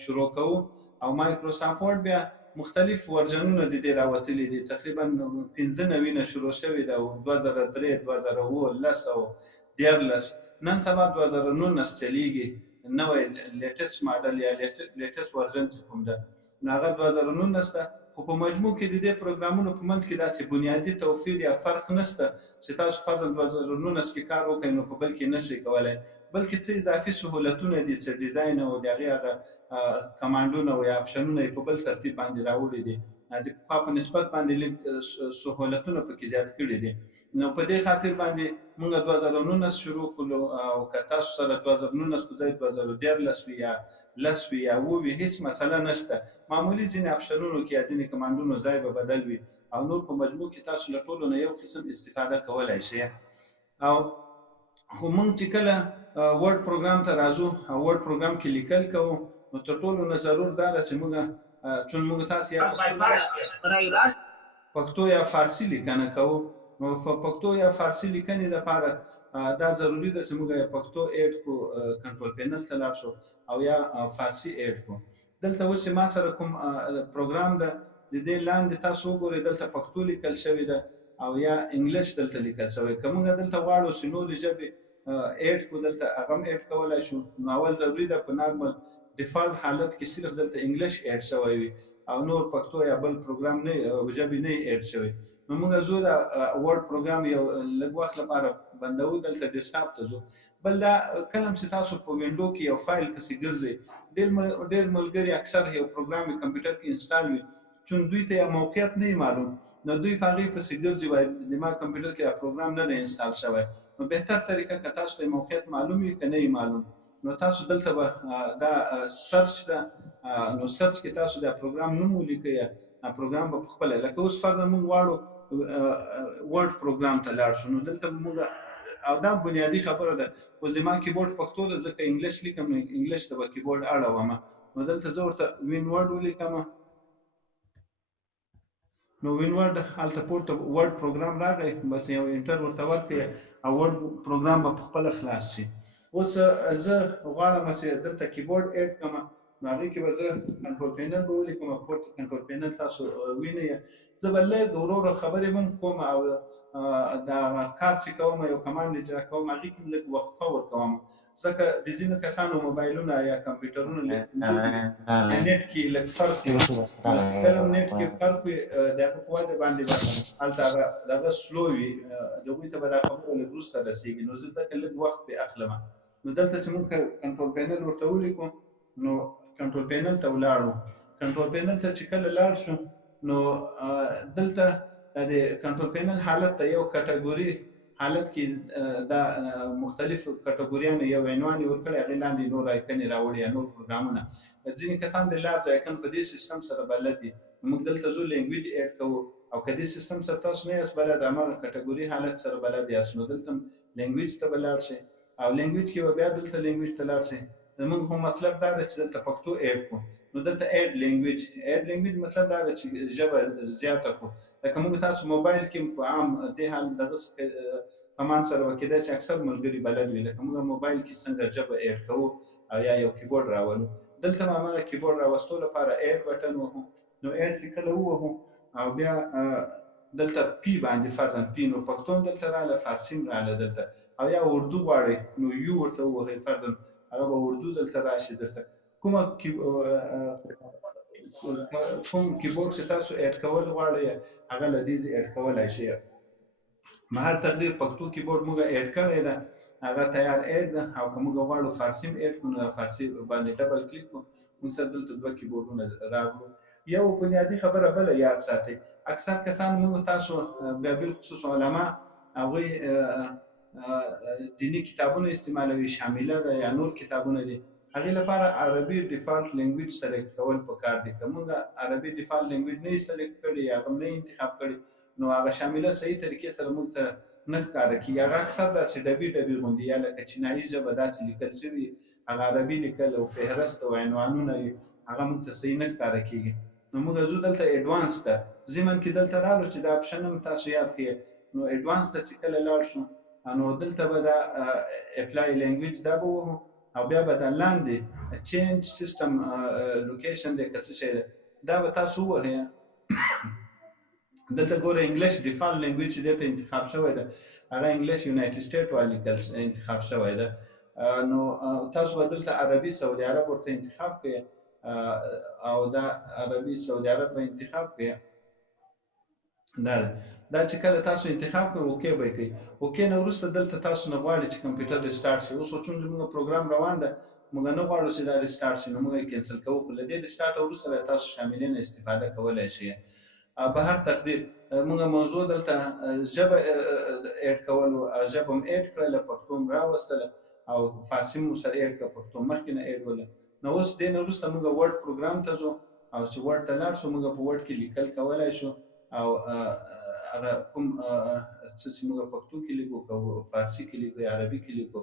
شروع کوو او مایکروسافټ ورډ بیا مختلف ورژنونه د دې راوتلي دي، تقریبا 95 نه شروع شوي ده، 2003 2010 او 14 نن سبا 2019 چلیږي، نوی لیټسټ ماډل یا لیټسټ ورژن چې کوم ده نو هغه 2019 ده. خو په مجموع کې د دې پروګرامونو په منځ کې داسې بنیادي توپیر یا فرق نشته چې تاسو فرضاً 2019 کې کار وکړئ نو په بل کې نشئ کولی، بلکې څه اضافي سهولتونه دي، څه ډیزاین او د هغې هغه کمانډونه او یا اپشنونه یې په بل ترتیب باندې راوړي دي، د پخوا په نسبت باندې لږ سهولتونه پکې زیات کړي دي. نو په دې خاطر باندې موږ 2019 شروع کړو او که تاسو سره 2019 په ځای 2014 وي یا 10 وي یا 9 وي هېڅ مسله نشته، معمولي ځینې اپشنونو کې یا ځینې کمانډونو ځای به بدل وي او نور په مجموع کې تاسو له ټولو نه یو قسم استفاده کولی شئ. او خو موږ چې کله ورډ پروګرام ته راځو او ورډ پروګرام کې لیکل کوو نو تر ټولو نه ضرور دا ده چې موږ چون موږ تاسو یا پښتو یا فارسي لیکنه کوو نو پښتو یا فارسي لیکنې لپاره دا ضروري ده چې موږ یا پښتو ایډ کو کنټرول پینل ته لاړ شو او یا فارسي ایډ کو. دلته اوس ما سره کوم پروګرام ده د دې لاندې تاسو وګورئ دلته پښتو لیکل شوې ده او یا انګلیش دلته لیکل شوی، که موږ دلته غواړو چې نورې ژبې ایډ کو دلته هغه هم ایډ کولی شو نو اول ضروري ده په نارمل ډیفالټ حالت کې صرف دلته انګلیش ایډ شوی وي او نور پښتو یا بل پروګرام نه ژبې نه ایډ شوی. نو موږ ځو دا ورډ پروګرام یو لږ وخت لپاره بندوو، دلته ډیسکټاپ ته ځو. بل دا کله هم چې تاسو په وینډو کې یو فایل پسې ګرځئ ډېر ملګري اکثر یو پروګرام یې کمپیوټر کې انسټال وي چون دوی ته یا موقعیت نه معلوم نو دوی په هغې پسې ګرځي وایي د ما کمپیوټر کې دا پروګرام نه دی انسټال شوی. نو بهتر طریقه که تاسو ته موقعیت معلوم وي که نه معلوم نو تاسو دلته به دا سرچ ده نو سرچ کې تاسو دا پروګرام نوم ولیکئ یا پروګرام به پخپله لکه اوس فرضاً موږ غواړو ورډ پروګرام ته لاړ شو نو دلته موږ او دا بنیادي خبره ده اوس د ما کیبورډ پښتو ده ځکه انګلیش لیکم نو انګلیش ته به کیبورډ اړوم نو دلته زه ورته وین ورډ ولیکم نو وین ورډ هلته پورته ورډ پروګرام راغی بس یو انټر ورته ورکړئ او ورډ پروګرام به پخپله خلاص شي. اوس زه غواړم چې دلته کیبورډ ایډ کړم نو هغې کې به زه کنټرول پینل به ولیکم پورته کنټرول پینل تاسو وینئ زه به لږ ورو ورو خبرې هم کوم او دا کار چې کوم یو کمانډ اجرا کوم هغې کې لږ وقفه ورکوم ځکه د ځینو کسانو موبایلونه یا کمپیوټرونه نېټ کې لږ فرق وي کله هم نېټ کې فرق وي د هغه په وجه باندې به هلته دغه سلو وي د هغوی ته به دا خبره لږ وروسته رسېږي نو زه ځکه لږ وخت پرې اخلم. نو دلته چې موږ کنټرول پینل ورته ولیکو نو کنټرول پینل ته ولاړو. کنټرول پینل ته چې کله لاړ شو نو دلته د کنټرول پینل حالت ته یو کټګوري حالت کې دا مختلف کټګوریانو یو عنوان یې ورکړی هغې لاندې نور آیکنې راوړي یا نور پروګرامونه. ځینې کسان د لاب د آیکن په دې سیستم سره بلد دي موږ دلته ځو لینګویج ایډ کوو او که دې سیستم سره تاسو نه یاست بلد هماغه کټګوري حالت سره بلد یاست نو دلته لینګویج ته به لاړ شئ او لینګویج کې به بیا دلته لینګویج ته لاړ شئ. زموږ خو مطلب دا ده چې دلته پښتو ایډ کړو نو دلته ایډ لینګویج مطلب دا ده چې ژبه زیاته کړو. لکه موږ تاسو موبایل کې په عام دې حال دغه کمان سره به کېدای شي اکثر ملګري بلد وي لکه موږ موبایل کې څنګه ژبه ایډ کوو او یا یو کیبورډ راولو دلته به هماغه کیبورډ راوستو لپاره ایډ بټن وهو نو ایډ چې کله ووهو او بیا دلته پی باندې فرضاً پی نو پښتون دلته راغله فارسي هم راغله دلته او یا اردو غواړئ نو یو ورته ووهئ فرضاً هغه به اردو دلته راشي درته کوم کیبورډ چې تاسو ایډ کول غواړئ هغه له دې ایډ کولی شئ. مهر تقدیر پښتو کیبورډ موږ ایډ کړی ده هغه تیار ایډ ده او که موږ غواړو فارسي هم ایډ کړو نو فارسي باندې ډبل کلیک کړو موږ سره دلته دوه کیبورډونه راغلو. یو بنیادي خبره بله یاد ساتئ اکثر کسان موږ تاسو بیا بالخصوص علما هغوی دیني کتابونه استعمالوي شامله ده یا نور کتابونه دي هغې لپاره عربي ډیفالټ لینګویج سلیکټ کول پکار دي. که موږ عربي ډیفالټ لینګویج نه یې سلیکټ کړي یا هغه نه انتخاب کړي نو هغه شامله صحیح طریقې سره موږ ته نه ښکاره کېږي. هغه اکثر داسې ډبي غوندې یا لکه چینایي ژبه داسې لیکل شوي هغه عربي لیکل او فهرست او عنوانونه وي هغه موږ ته صحیح نه ښکاره کېږي. نو موږ ځو دلته ایډوانس ته ضمن کې دلته رالو چې دا اپشن هم تاسو یاد کړئ نو ایډوانس ته چې کله لاړ شو نو دلته به دا اپلای لینګویج دا به ووهو او بیا به د لاندې چینج سیستم لوکیشن دی که څه شی دی دا به تاسو ووهئ. دلته ګوره انګلیش ډیفالت لینګویج چې دلته انتخاب شوی ده هغه انګلیش یونایټډ سټیټ والی انتخاب شوی ده. نو تاسو به دلته عربي سعودي عرب ورته انتخاب کړئ او دا عربي سعودي عرب به انتخاب کړئ. دا چې کله تاسو انتخاب کړئ اوکې به یې کوئ. اوکې نه وروسته دلته تاسو نه غواړي چې کمپیوټر ریسټارټ شي. اوس چون زموږ پروګرام روان ده موږ نه غواړو چې دا ریسټارټ شي نو موږ یې کینسل کوو. خو له دې ریسټارټ وروسته به تاسو شاملین استفاده کولی شئ. به هر تقدیر موږ موضوع دلته ژبه اډ کول و ژبه هم اډ کړله پښتو هم راوستله او فارسي مو سره اډ کړه پښتو مخکې نه اډ وله. نو اوس دې نه وروسته موږ ورډ پروګرام ته ځو او چې ورډ ته لاړ شو موږ په ورډ کې لیکل کولی شو او هغه کوم څه چې موږ پښتو کې لیکو که فارسي کې لیکو یا عربي کې لیکو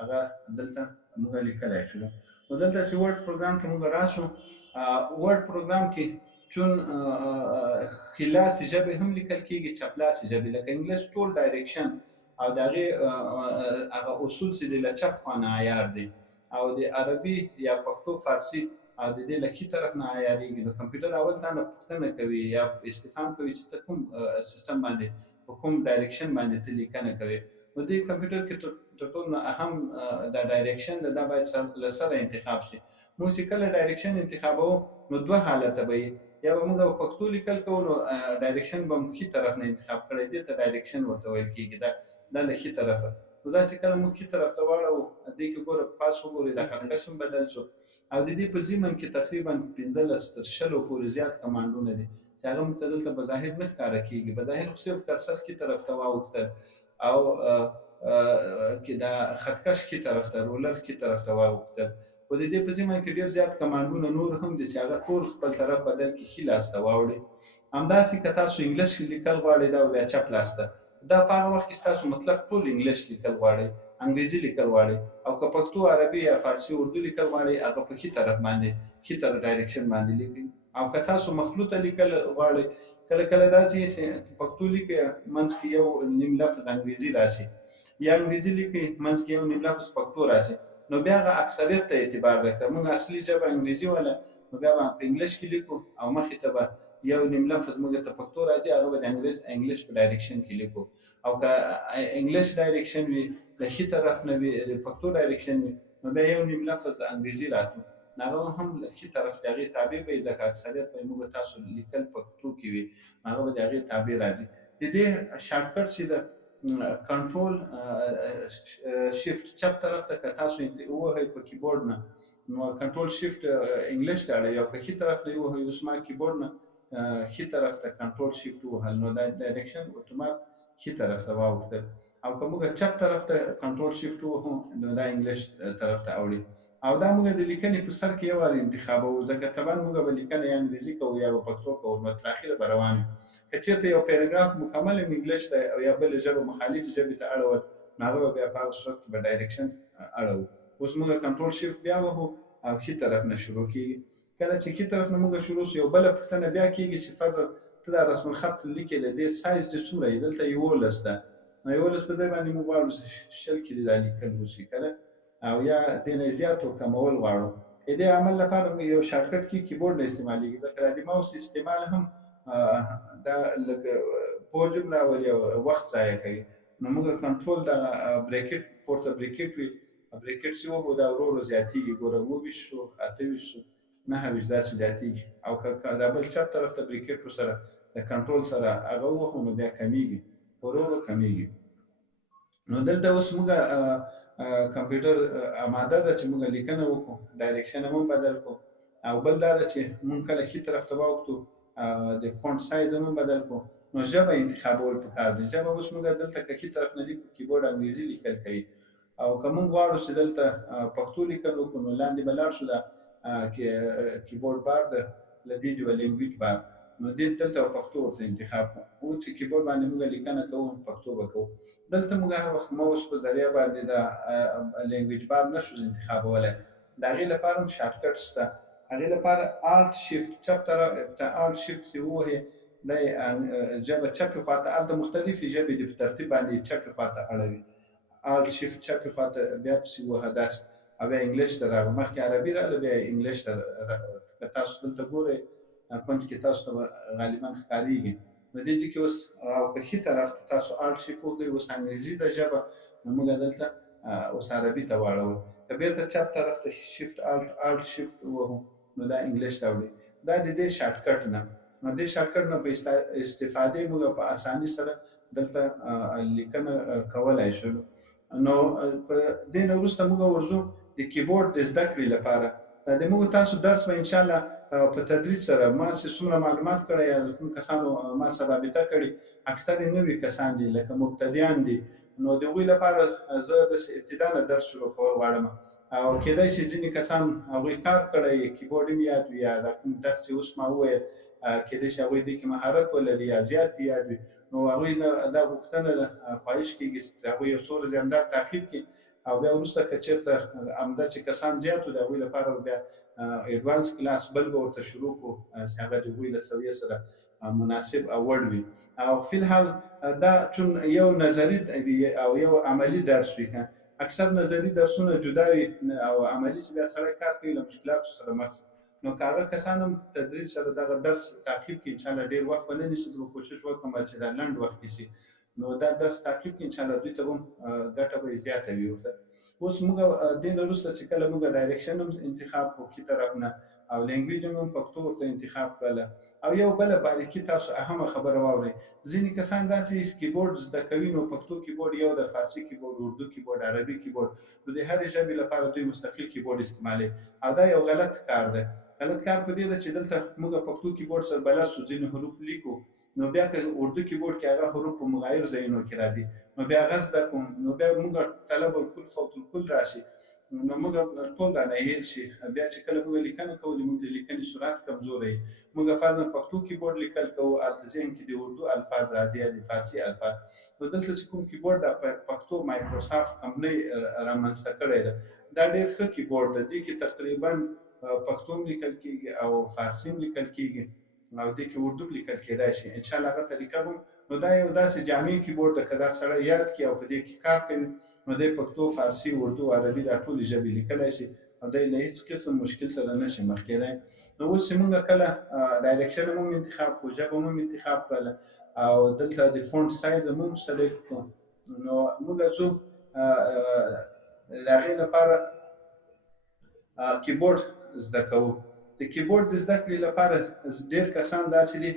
هغه دلته موږ لیکلی شو. نو دلته چې ورډ پروګرام ته موږ راشو ورډ پروګرام کې چون خلاصې ژبې هم لیکل کېږي چپلاسې ژبې لکه انګلیش ټول ډایرکشن او د هغې هغه اصول چې دی له چپ خوا نه عیار دی او د عربي یا پښتو فارسي او د دې له ښي طرف نه عیارېږي. نو کمپیوټر اول تا نه پوښتنه کوي یا استفهام کوي چې ته کوم سیسټم باندې په کوم ډایرکشن باندې ته لیکنه کوي. نو دې کمپیوټر کې تر ټولو نه اهم دا ډایرکشن ده دا باید له سره انتخاب شي. موږ چې کله ډایرکشن انتخابوو نو دوه حالته به یا به موږ په پښتو لیکل کوو نو ډایرکشن به مو ښي طرف نه انتخاب کړی دې ته ډایرکشن ورته ویل کېږي دا له ښي طرفه. نو دا چې کله موږ ښي طرف ته واړوو دې کې ګوره پاس وګورئ دا خطکش هم بدل شو او د دې په ضمن کې تقریبا 15 تر 20 پورې زیات کمانډونه دي چې هغه موږ ته دلته بظاهر نه ښکاره کېږي. بظاهر خو صرف کرسر ښي طرف ته واوښتل او کې دا خطکش ښي طرف ته رولر ښي طرف ته واوښتل. خو د دې په ضمن کې ډېر زیات کمانډونه نور هم دي چې هغه ټول خپل طرف بدل کې ښي لاس ته واوړي. همداسې که تاسو انګلیش لیکل غواړئ دا بیا چپ لاس ته دا په هغه وخت کې ستاسو مطلق ټول انګلیش لیکل غواړئ انګریزي لیکل غواړئ او که پښتو عربي یا فارسي اردو لیکل غواړئ هغه په ښي طرف باندې ښي طرف ډایرکشن باندې لیکئ. او که تاسو مخلوطه لیکل غواړئ کله کله داسې چې پښتو لیکئ منځ کې یو نیم لفظ انګریزي راشي یا انګریزي لیکئ منځ کې یو نیم لفظ پښتو راشي نو بیا هغه اکثریت ته اعتبار ده. که موږ اصلي ژبه انګریزي وله نو بیا به په انګلیش کې لیکو او مخې ته به یو نیم لفظ موږ ته پښتو راځي هغه به د انګلیش په ډایرکشن کې لیکو. او که انګلیش ډایرکشن وي د ښي طرف نه وي د پښتو ډایرکشن وي نو بیا یو نیم لفظ انګریزي راتلو هغه هم د ښي طرف د هغې تابع به وي ځکه اکثریت به موږ تاسو لیکل پښتو کې وي هغه به د هغې تابع راځي. د دې شارټکټ چې د کنټرول شیفت چپ طرف ته که تاسو ووهئ په کیبورډ نه نو کنټرول شیفت انګلیش ته اړوي او که ښي طرف ته یې ووهئ اوس ما کیبورډ نه ښي طرف ته کنټرول شیفت ووهل نو دا ډایرکشن اتومات ښي طرف ته واوښتل او که موږ چپ طرف ته کنټرول شیفت ووهو نو دا انګلیش طرف ته اوړي. او دا موږ د لیکنې په سر کې یو وار انتخابوو ځکه طبعا موږ به لیکنه یا انګریزي کوو یا به پښتو کوو نو تر اخره به روان وي. که چېرته یو پیراګراف مکمل انګلیش ته او یا بلې ژبه مخالف ژبې ته اړول نو هغه به بیا په هغه صورت کې به ډایرکشن اړوو. اوس موږ کنټرول شیفت بیا وهو او ښي طرف نه شروع کېږي. کله چې ښي طرف نه موږ شروع شو یو بله پوښتنه بیا کېږي چې فرض ته دا رسم الخط لیکې د دې سایز دې څومره یې دلته 11 ده نو 11 په ځای باندې موږ غواړو 20 کې دې دا لیکل وشي که نه او یا دې نه زیات کمول غواړو. د دې عمل لپاره یو شارټکټ کې کیبورډ نه استعمالېږي ځکه د ماوس استعمال هم دا لږ بوج هم راولي او وخت ضایع کوي. نو موږ کنټرول دغه بریکټ پورته بریکټ وي بریکټ چې وهو دا ورو ورو زیاتېږي ګوره 28 شو 28 شو 29 داسې زیاتېږي او که دا بل چپ طرف ته بریکټ ورسره د کنټرول سره هغه ووهو نو بیا کمیږي ورو ورو کمیږي. نو دلته اوس موږ کمپیوټر آماده ده چې موږ لیکنه وکړو ډایرکشن هم بدل کړو او بل دا ده چې موږ کله ښي طرف ته واوښتو د فونټ سایز هم بدل کړو نو ژبه انتخابول پکار دی. ژبه اوس موږ دلته که ښي طرف نه لیکو کیبورډ انګریزي لیکل کوي او که موږ غواړو چې دلته پښتو لیکل وکړو نو لاندې به لاړ شو دا کیبورډ بار ده له دې جوه لینګویج بار نو دې دلته پښتو ورته انتخاب کړو او چې کیبورډ باندې موږ لیکنه کوو پښتو به کوو. دلته موږ هر وخت ماوس په ذریعه باندې دا لینګویج بار نشو انتخابولی د هغې لپاره هم شارټکټ شته. هغې لپاره الټ شیفت چپ طرف ته الټ شیفت چې ووهې دا ژبه چپې خواته هلته مختلفې ژبې دي په ترتیب باندې چپې خواته اړوي الټ شیفت چپې خواته بیا پسې ووهه داسې او بیا انګلیش ته راغلم، مخکې عربي راغله بیا انګلیش ته که تاسو دلته ګورئ کونج کې تاسو ته غالبا ښکارېږي. نو دې کې اوس او که ښي طرف ته تاسو الټ شیفټ وکړئ اوس انګریزي ده ژبه، نو موږ دلته اوس عربي ته واړوو. که بیرته چپ طرف ته شیفټ الټ شیفټ ووهو نو دا انګلیش ته وړي. دا د دې شارټکټ نه، نو دې شارټکټ نه په استفادې موږ په اسانۍ سره دلته لیکنه کولای شو. نو په دې نه وروسته موږ ورځو د کیبورډ د زده کړې لپاره. دا د موږ تاسو درس به انشاءالله په تدریج سره ما چې څومره معلومات کړی یا کوم کسانو ما سره رابطه کړي اکثر یې نوي کسان دي لکه مبتدیان دي، نو د هغوی لپاره زه د ابتدا نه درس شروع کول غواړم. او کېدای شي ځینې کسان هغوی کار کړی کیبورډ یې یاد وي یا دا کوم درس یې اوس ما وویل کېدای شي هغوی دې کې مهارت ولري یا زیات یاد وي، نو هغوی دا غوښتنه خواهش کېږي چې هغوی یو څو ورځې همدا تعقیب کړي او بیا وروسته که چېرته همداسې کسان زیات وو د هغوی لپاره بیا ایډوانس کلاس بل به ورته شروع کړو چې هغه د هغوی له سویې سره مناسب او وړ وي. او فی الحال دا چون یو نظري او یو عملي درس وي، اکثر نظري درسونه جدا وي او عملي چې بیا سړی کار کوي له مشکلاتو سره مخ، نو که هغه کسان هم تدریج سره دغه درس تعقیب کړي انشاءالله ډېر وخت به نه نیسي، زه به کوشش وکړم چې دا لنډ وخت کې شي، نو دا درس تعقیب کړي انشاءالله دوی ته هم ګټه به یې زیاته وي ورته. اوس موږ دې نه وروسته چې کله موږ ډایرکشن هم انتخاب کړو ښي طرف نه او لینګویج هم پښتو ورته انتخاب کړله. او یو بله باریکي تاسو اهمه خبره واورئ، ځینې کسان داسې کیبورډ زده کوي نو پښتو کیبورډ یو د فارسي کیبورډ، اردو کیبورډ، عربي کیبورډ، نو د هرې ژبې لپاره دوی مستقل کیبورډ استعمالوي او دا یو غلط کار دی. غلط کار په دې ده چې دلته موږ پښتو کیبورډ سره بلد شو ځینې حروف لیکو، نو بیا که اردو کیبورډ کې هغه حروف په مغایر ځایونو کې راځي نو بیا هغه زده کوم نو بیا موږ طلب الکل فوت الکل راشي، نو موږ ټول رانه هېر شي. بیا چې کله موږ لیکنه کوو زموږ د لیکنې سرعت کمزوری، موږ فرضاً پښتو کیبورډ لیکل کوو هلته ذهن کې د اردو الفاظ راځي یا د فارسي الفاظ، نو دلته چې کوم کیبورډ د پښتو مایکروسافټ کمپنۍ رامنځته کړی ده دا ډېر ښه کیبورډ دی، دې کې تقریباً پښتو هم لیکل کېږي او فارسي هم لیکل کېږي او دې کې اردو هم لیکل کېدای شي انشاءالله هغه طریقه به نو دا یو داسې جامع کیبورډ ده که دا سړی یاد کړي او په دې کې کار کوي نو دی پښتو، فارسي، اردو، عربي دا ټولې ژبې لیکلی شي او دی له هېڅ قسم مشکل سره نه شي مخ کېدی. نو اوس چې موږ کله ډایرکشن هم انتخاب کړو، ژبه هم انتخاب کړله او دلته د فونټ سایز هم سلیکټ کړو، نو موږ ځو د هغې لپاره کیبورډ زده کوو. د کیبورډ د زده کړې لپاره ډېر کسان داسې دي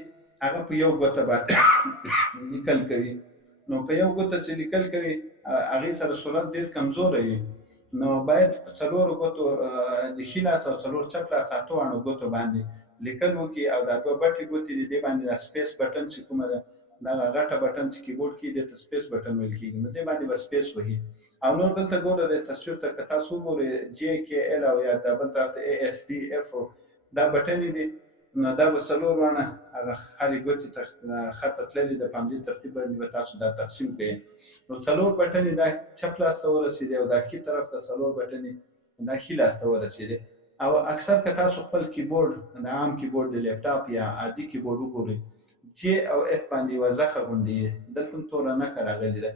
هغه په یو ګوته باندې لیکل کوي، نو په یو ګوته چې لیکل کوي هغې سره سرعت ډېر کمزوری وي، نو باید په څلورو ګوتو د ښي لاس او څلور چپ لاس اتو اړو ګوتو باندې لیکل وکړي او دا دوه بټې ګوتې د دې باندې دا سپیس بټن چې کومه ده دغه غټه بټن چې کیبورډ کې دې ته سپیس بټن ویل کېږي، نو دې باندې به سپیس وهي او نور دلته ګوره د تصویر ته که تاسو وګورئ جې کې ایل او یا دا بل طرف ته ای اس ډي اف دا بټنې دي، نو دا به څلور وانه هغه هرې ګوتې ته خطه تللې ده، په همدې ترتیب باندې به تاسو دا تقسیم کړئ. نو څلور بټنې دا چپ لاس ته ورسېدې او دا ښي طرف ته څلور بټنې دا ښي لاس ته ورسېدې. او اکثر که تاسو خپل کیبورډ د عام کیبورډ د لیپټاپ یا عادي کیبورډ وګورئ جې او اف باندې یوه زخه غوندې دلته هم توره نښه راغلې ده،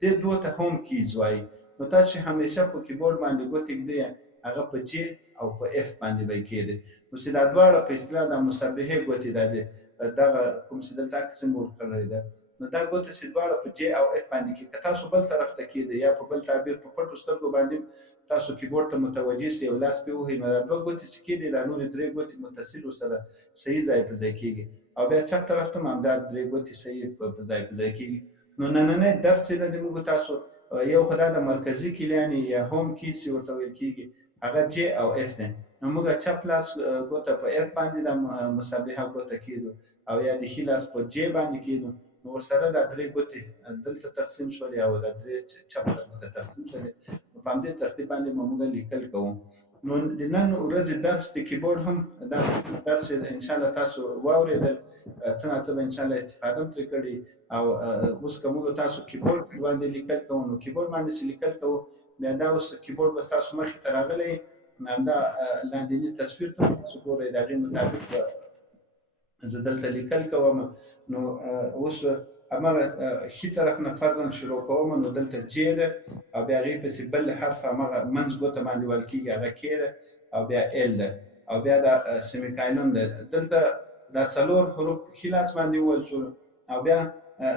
دې دوه ته هوم کیز وایي، نو تاسو چې همیشه په کیبورډ باندې ګوتې ږدئ هغه په جې او په اف باندې به یې کېږدئ، نو چې دا دواړه په اصطلاح د مصبحې ګوتې دا دي دغه کوم چې دلته عکس سمبول کړی ده نو دا ګوته چې دواړه په جې او اف باندې کې که تاسو بل طرف ته کېږدئ یا په بل تعبیر په پټو سترګو باندې تاسو کیبورډ ته متوجه سئ او لاس پرې ووهئ نو دا دوه ګوتې چې کېږدئ دا نورې درې ګوتې متصل ورسره صحیح ځای په ځای کېږي او بیا چپ طرف ته هم همدا درې ګوتې صحیح په ځای په ځای کېږي. نو نننی درس چې ده د موږ تاسو یو خو دا د مرکزي کلیانې یا هوم کیز چې ورته ویل کېږي هغه جې او اف دی، نو موږ چپ لاس ګوته په اف باندې دا مصبحه ګوته کېږدو او یا د ښي لاس په جې باندې کېږدو نو ورسره دا درې ګوتې دلته تقسیم شولې او دا درې چپ طرف ته تقسیم شولې، نو په همدې ترتیب باندې به موږ لیکل کوو. نو د نن ورځې درس د کیبورډ هم دا درس انشاءالله تاسو واورېدل، څه ناڅه به انشاءالله استفاده هم ترې کړې او اوس که موږ تاسو کیبورډ باندې لیکل کوو نو کیبورډ باندې چې لیکل کوو بیا دا اوس کیبورډ به ستاسو مخې ته راغلی همدا لاندیني تصویر ته تاسو ګورئ د هغې مطابق زه دلته لیکل کوم. نو اوس همغه ښي طرف نه فرضاً شروع کوم نو دلته جې ده او بیا هغې پسې بل حرف همغه منځ ګوته باندې ویل کېږي هغه کې ده او بیا ایل ده او بیا دا سیمیکایلون ده. دلته دا څلور حروف په ښي لاس باندې وویل شول او بیا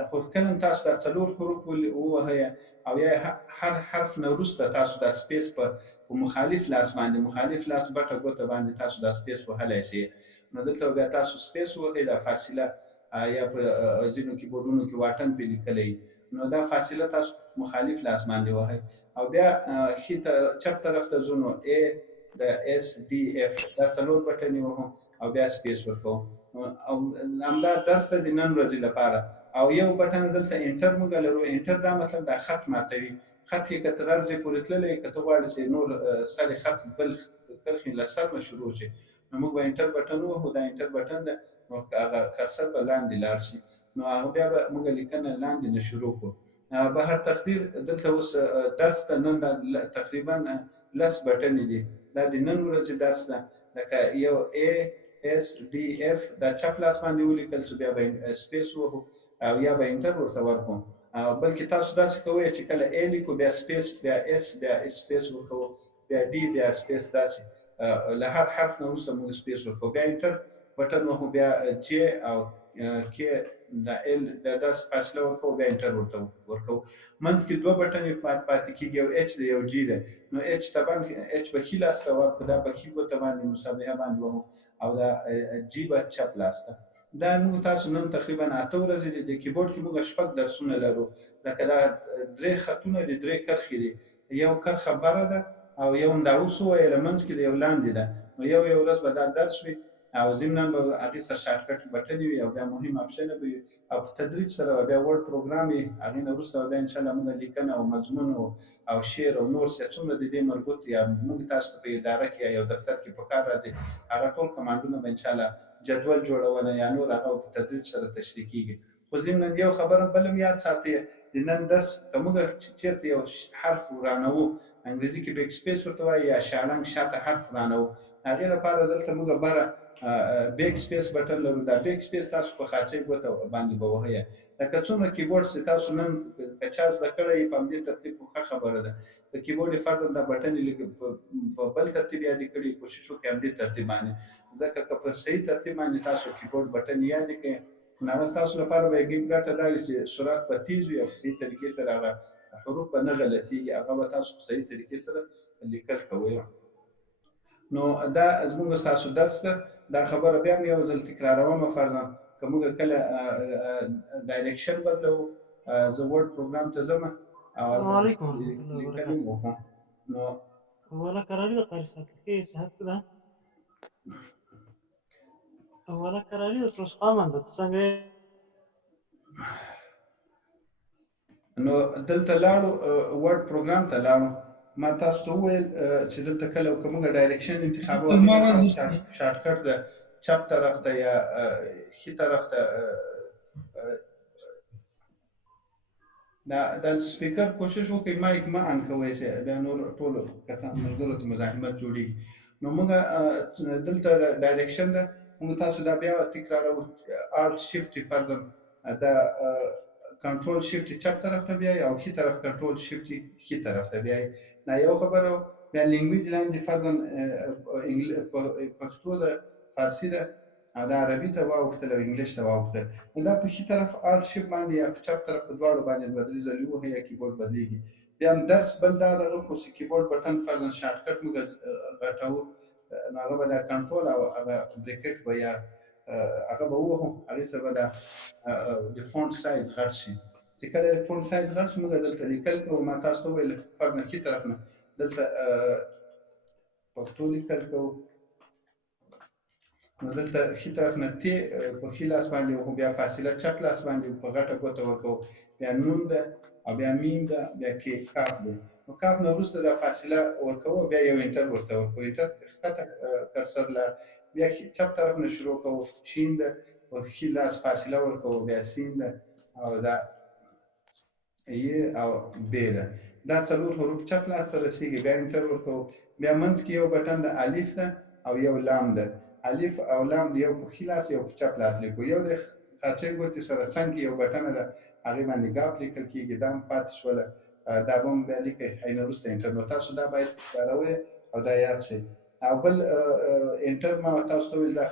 خو کله تاسو دا څلور حروف ووهئ او یا هر حرف نه وروسته تاسو دا سپیس په مخالف لاس باندې مخالف لاس بټه ګوته باندې تاسو دا سپیس وهلی شئ. نو دلته بیا تاسو سپیس وهئ دا فاصله یا په ځینو کیبورډونو کې واټن پرې لیکلی نو دا فاصله تاسو مخالف لاس باندې وهئ او بیا ښي چپ طرف ته ځو نو ا د اس ډي اف دا څلور بټن یې وهم او بیا سپیس ورکوم او همدا درس ته د نن ورځې لپاره او یو بټن دلته انټر موږ لرو. انټر دا مطلب دا خط ماتوي. خط یې که تر ارزې پورې تللی که ته غواړې چې نور سر خط بل کرښې له سر نه شروع شي نو موږ به انټر بټن ووهو. دا انټر بټن ده نو هغه کرسر به لاندې لاړ شي نو هغه بیا به موږ لیکنه لاندې نه شروع کړو. به هر تقدیر دلته اوس درس ته نن تقریبا 10 بټنې دي. دا د نن ورځې درس ده لکه یو ا اس ډي اف دا چپ لاس باندې ولیکل شو بیا به سپیس ووهو او یا به انټر ورته ورکړو بلکې تاسو داسې کوئ چې کله ا لیکو بیا سپیس بیا اس بیا سپیس ورکوو بیا ډي بیا سپیس داسې له هر حرف نه وروسته موږ سپیس ورکوو بیا انټر بټن وهو بیا جې او کې د ال د داس فاصله ورکوو بیا انټر ورته ورکوو. منځ کې دوه بټنې پاتې کېږي یو اچ دی یو جي دی نو اچ طبعا اچ به ښي لاس ته ورکړو دا په ښي ګوته باندې مصابحه باندې وهو او دا جي به چپ لاس ته. دا موږ تاسو نن تقریبا 8 ورځې د کیبورډ کې موږ شپږ درسونه لرو لکه دا درې خطونه دي درې کرښې دي یو کرښه بره ده او یو دا اوس وویله منځ کې د یو لاندې ده نو یو ورځ به دا درس وي او ضمناً به هغې سره شارټکټ بټنې وي او بیا مهم اپشنه به وي او په تدریج سره به بیا ورډ پروګرام وي هغې نه وروسته به بیا انشاءالله موږ لیکنه او مضمون او شعر او نور څومره د دې مربوط یا موږ تاسو ته په اداره کې یا یو دفتر کې په کار راځي هغه ټول کمانډونه به انشاءالله جدول جوړونه یا نور هغه په تدریج سره تشریح کېږي. خو ضمناً یو خبره بل هم یاد ساتئ د نن درس که موږ چېرته یو حرف ورانوو انګریزي کې بیک سپیس ورته وایي یا شاړنګ شاته حرف ورانوو هغې لپاره دلته موږ بره بیک سپیس بټن لرو. دا بیک سپیس تاسو په خاچۍ ګوته باندې به وهئ لکه څومره کیبورډ چې تاسو نن که چا زده کړی په همدې ترتیب ښه خبره ده که کیبورډ یې فرضاً دا بټن یې په بل ترتیب یادې کړي کوشش وکړئ همدې ترتیب باندې ځکه که په صحیح ترتیب باندې تاسو کیبورډ بټن یادې کړئ نو هغه ستاسو لپاره به یې ګټه دا وي چې سرعت به تیز وي او په صحیح طریقې سره هغه حروف به نه غلطېږي هغه به تاسو په صحیح طریقې سره لیکل کوئ. نو دا زموږ ستاسو درس ده. دا خبره بیا هم یو ځل تکراروم فرضاً که موږ کله ډایرکشن بدلوو زه ورډ پروګرام ته ځم السلام علیکم ورحمۃ اللہ وبرکاتہ. نو اوله قراری د قاری صاحب کې صحت ده اوله قراری د ترس قامن ده څنګه نو دلته لاړو ورډ پروګرام ته لاړو ما تاسو ته وویل چې دلته کله که موږ ډایرکشن انتخابوو شارټکټ ده چپ طرف ته یا ښي طرف ته دا سپیکر کوشش وکړئ مایک مه آن کوئ بیا نور ټولو کسان ملګرو ته مزاحمت جوړېږي. نو موږ دلته ډایرکشن ده موږ تاسو دا بیا تکراروو آلټ شفټ فرضاً دا کنټرول شفټ چپ طرف ته بیایي او ښي طرف کنټرول شفټ ښي طرف ته بیایي. دا یو خبره بیا لینګویج لاندې فرضاً پښتو ده فارسي ده دا عربي ته واوښتل او انګلیش ته واوښتل نو دا په ښي طرف آلټ شفټ باندې یا په چپ طرف په دواړو باندې دوه درې ځلې ووهئ یا کیبورډ بدلېږي. بیا هم درس بل دا دغه خو چې کیبورډ بټن فرضاً شارټکټ موږ غټوو نو هغه به دا کنټرول او هغه بریکټ به یا هغه به ووهو هغې سره به دا د فونټ سایز غټ شي چې کله فونټ سایز غټ شي موږ دلته لیکل کوو ما تاسو ته وویل فرضاً ښي طرف نه دلته پښتو لیکل کوو نو دلته ښي طرف نه ت په ښي لاس باندې وهو بیا فاصله چپ لاس باندې په غټه ګوته ورکوو بیا نون ده او بیا میم ده بیا کې کاف ده نو کاف نه وروسته دا فاصله ورکوو بیا یو انټر ورته ورکوو انټر ښکته کرسر لا بیا چپ طرف نه شروع کوو شین ده په ښي لاس فاصله ورکوو بیا سین ده او دا ی او ب ده دا څلور حروف چپ لاس ته رسېږي بیا انټر ورکوو بیا منځ کې یو بټن د الف ده او یو لام ده الف او لام د یو په ښي لاس یو په چپ لاس لیکو یو د خاطرې ګوتې سره څنګ کې یو بټنه ده هغې باندې ګاپ لیکل کېږي دا هم پاتې شوله دا به هم بیا لیکئ عین وروسته انټر نو تاسو دا باید کاروئ او دا یاد شي او بل انټر ما تاسو ته ویل دا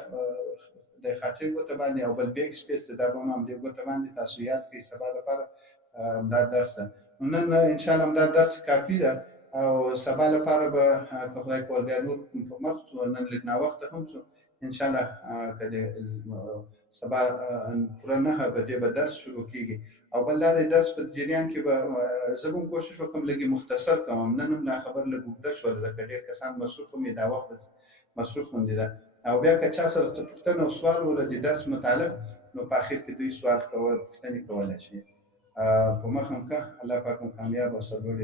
د خاطرې ګوته باندې او بل بیک سپیس دا به هم همدې ګوته باندې تاسو یاد کړئ سبا لپاره دا درس ده نن انشاءالله همدا درس کافي ده او سبا لپاره به که خدای کول بیا نور په مخ شو نن لږ ناوخته هم شو انشاءالله که د سبا پوره 9 بجې به درس شروع کېږي او بل دا د درس په جریان کې به زه به هم کوشش وکړم لږ مختصر کوم نن هم دا خبر لږ اوږده شوله ځکه ډېر کسان مصروف هم دا وخت مصروف غوندې ده او بیا که چا سره څه پوښتنه او سوال وله د درس متعلق نو په اخر کې دوی سوال کول پوښتنې کولی شي په مخ هم ښه الله پاک هم کامیاب او سرلوړي